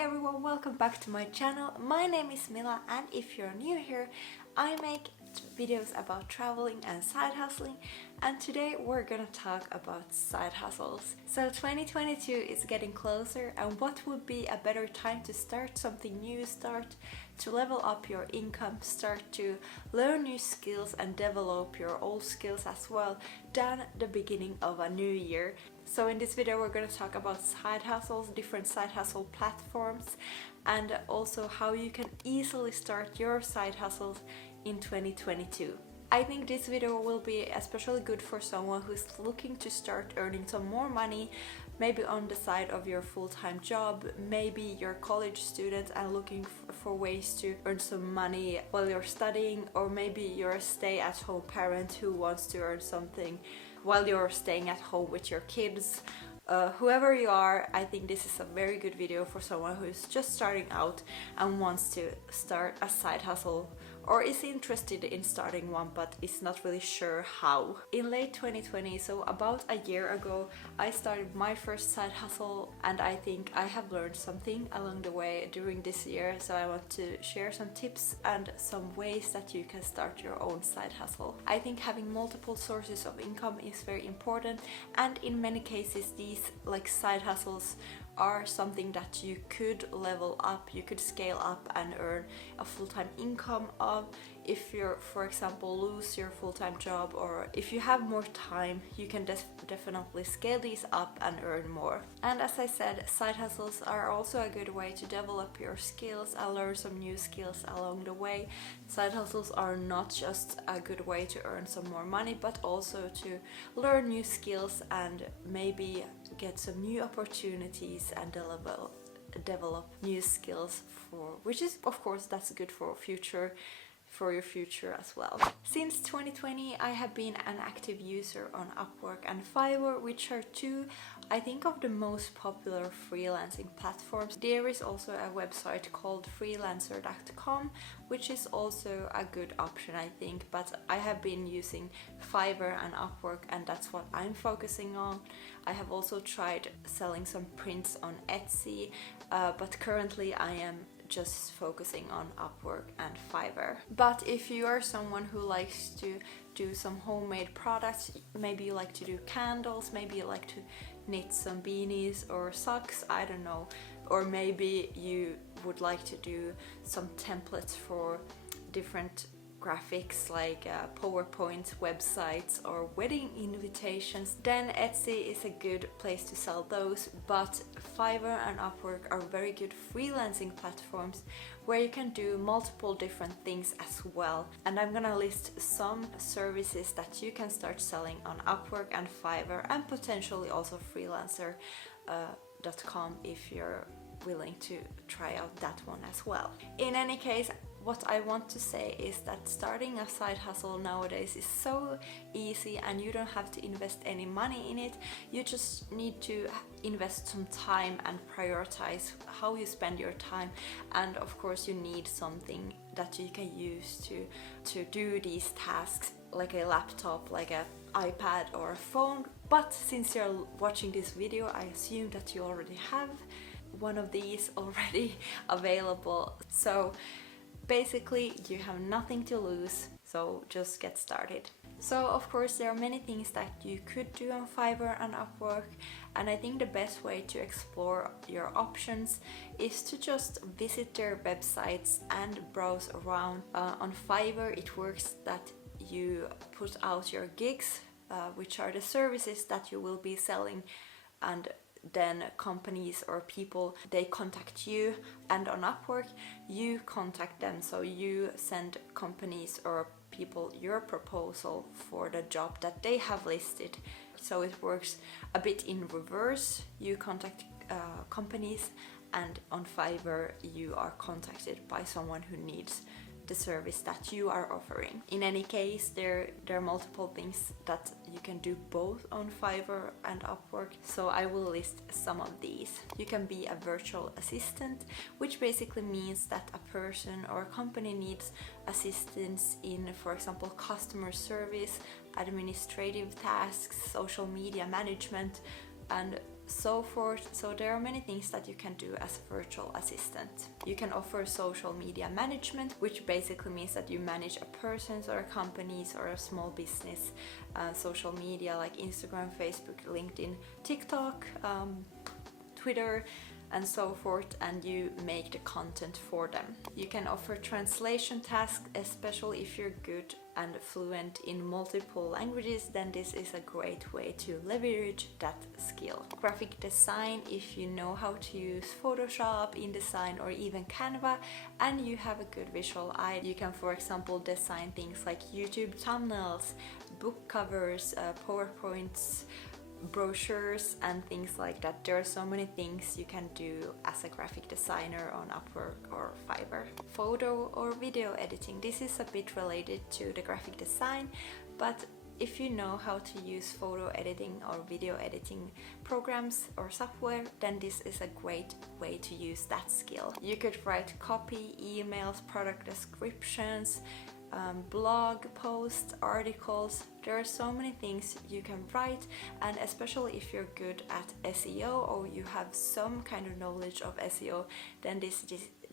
everyone, welcome back to my channel. My name is Mila, and if you're new here, I make videos about traveling and side hustling, and today we're gonna talk about side hustles. So 2022 is getting closer, and what would be a better time to start something new, start to level up your income, start to learn new skills and develop your old skills as well than the beginning of a new year. So in this video we're going to talk about side hustles, different side hustle platforms, and also how you can easily start your side hustles in 2022. I think this video will be especially good for someone who's looking to start earning some more money, maybe on the side of your full-time job, maybe you're a college student and looking for ways to earn some money while you're studying, or maybe you're a stay-at-home parent who wants to earn something while you're staying at home with your kids. Whoever you are, I think this is a very good video for someone who's just starting out and wants to start a side hustle, or is interested in starting one but is not really sure how. In late 2020, so about a year ago, I started my first side hustle, and I think I have learned something along the way during this year, so I want to share some tips and some ways that you can start your own side hustle. I think having multiple sources of income is very important, and in many cases these side hustles are something that you could level up, you could scale up and earn a full-time income of. If you're, for example, lose your full-time job, or if you have more time, you can definitely scale these up and earn more. And as I said, side hustles are also a good way to develop your skills and learn some new skills along the way. Side hustles are not just a good way to earn some more money, but also to learn new skills and maybe get some new opportunities and develop new skills, for which is, of course, that's good for your future as well. Since 2020, I have been an active user on Upwork and Fiverr, which are two, I think, of the most popular freelancing platforms. There is also a website called freelancer.com, which is also a good option, I think, but I have been using Fiverr and Upwork, and that's what I'm focusing on. I have also tried selling some prints on Etsy, but currently I am just focusing on Upwork and Fiverr. But if you are someone who likes to do some homemade products, maybe you like to do candles, maybe you like to knit some beanies or socks, I don't know, or maybe you would like to do some templates for different graphics like PowerPoint websites or wedding invitations, then Etsy is a good place to sell those. But Fiverr and Upwork are very good freelancing platforms where you can do multiple different things as well. And I'm gonna list some services that you can start selling on Upwork and Fiverr, and potentially also freelancer.com if you're willing to try out that one as well. In any case, what I want to say is that starting a side hustle nowadays is so easy, and you don't have to invest any money in it. You just need to invest some time and prioritize how you spend your time, and of course you need something that you can use to do these tasks, like a laptop, like an iPad or a phone. But since you're watching this video, I assume that you already have one of these already available. So basically you have nothing to lose, so just get started. So of course there are many things that you could do on Fiverr and Upwork, and I think the best way to explore your options is to just visit their websites and browse around. On Fiverr it works that you put out your gigs, which are the services that you will be selling, and then companies or people, they contact you, and on Upwork you contact them, so you send companies or people your proposal for the job that they have listed. So it works a bit in reverse. You contact companies, and on Fiverr you are contacted by someone who needs the service that you are offering. In any case, there are multiple things that you can do both on Fiverr and Upwork, so I will list some of these. You can be a virtual assistant, which basically means that a person or a company needs assistance in, for example, customer service, administrative tasks, social media management, and so forth. So there are many things that you can do as a virtual assistant. You can offer social media management, which basically means that you manage a person's or a company's or a small business social media like Instagram, Facebook, LinkedIn, TikTok, Twitter, and so forth, and you make the content for them. You can offer translation tasks, especially if you're good and fluent in multiple languages, then this is a great way to leverage that skill. Graphic design, if you know how to use Photoshop, InDesign, or even Canva, and you have a good visual eye, you can, for example, design things like YouTube thumbnails, book covers, PowerPoints, brochures, and things like that. There are so many things you can do as a graphic designer on Upwork or Fiverr. Photo or video editing, this is a bit related to the graphic design, but if you know how to use photo editing or video editing programs or software, then this is a great way to use that skill. You could write copy, emails, product descriptions, blog posts, articles. There are so many things you can write, and especially if you're good at SEO or you have some kind of knowledge of SEO, then this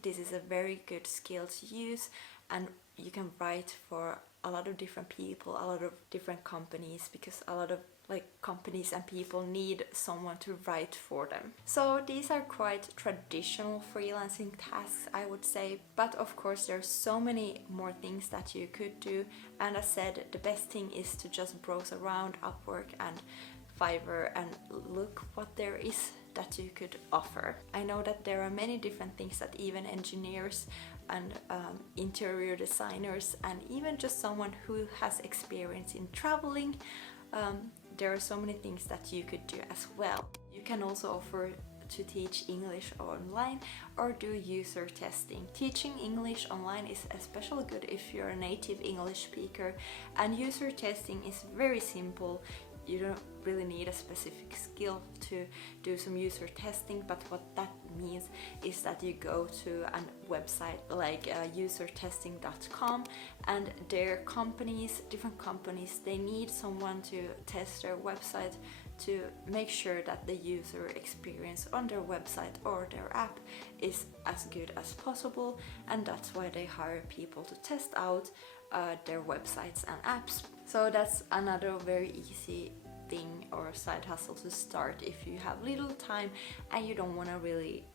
is a very good skill to use, and you can write for a lot of different people, a lot of different companies, because a lot of companies and people need someone to write for them. So these are quite traditional freelancing tasks, I would say, but of course there's so many more things that you could do, and as said, the best thing is to just browse around Upwork and Fiverr and look what there is that you could offer. I know that there are many different things that even engineers and interior designers and even just someone who has experience in traveling, there are so many things that you could do as well. You can also offer to teach English online or do user testing. Teaching English online is especially good if you're a native English speaker, and user testing is very simple. You don't really need a specific skill to do some user testing, but what that means is that you go to a website like usertesting.com, and their companies, different companies, they need someone to test their website to make sure that the user experience on their website or their app is as good as possible, and that's why they hire people to test out their websites and apps. So that's another very easy thing or side hustle to start if you have little time and you don't want to really,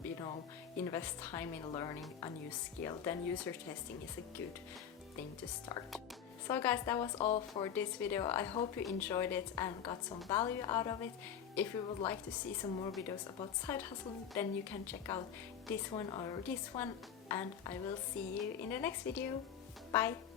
invest time in learning a new skill. Then user testing is a good thing to start. So guys, that was all for this video. I hope you enjoyed it and got some value out of it. If you would like to see some more videos about side hustling, then you can check out this one or this one, and I will see you in the next video. Bye!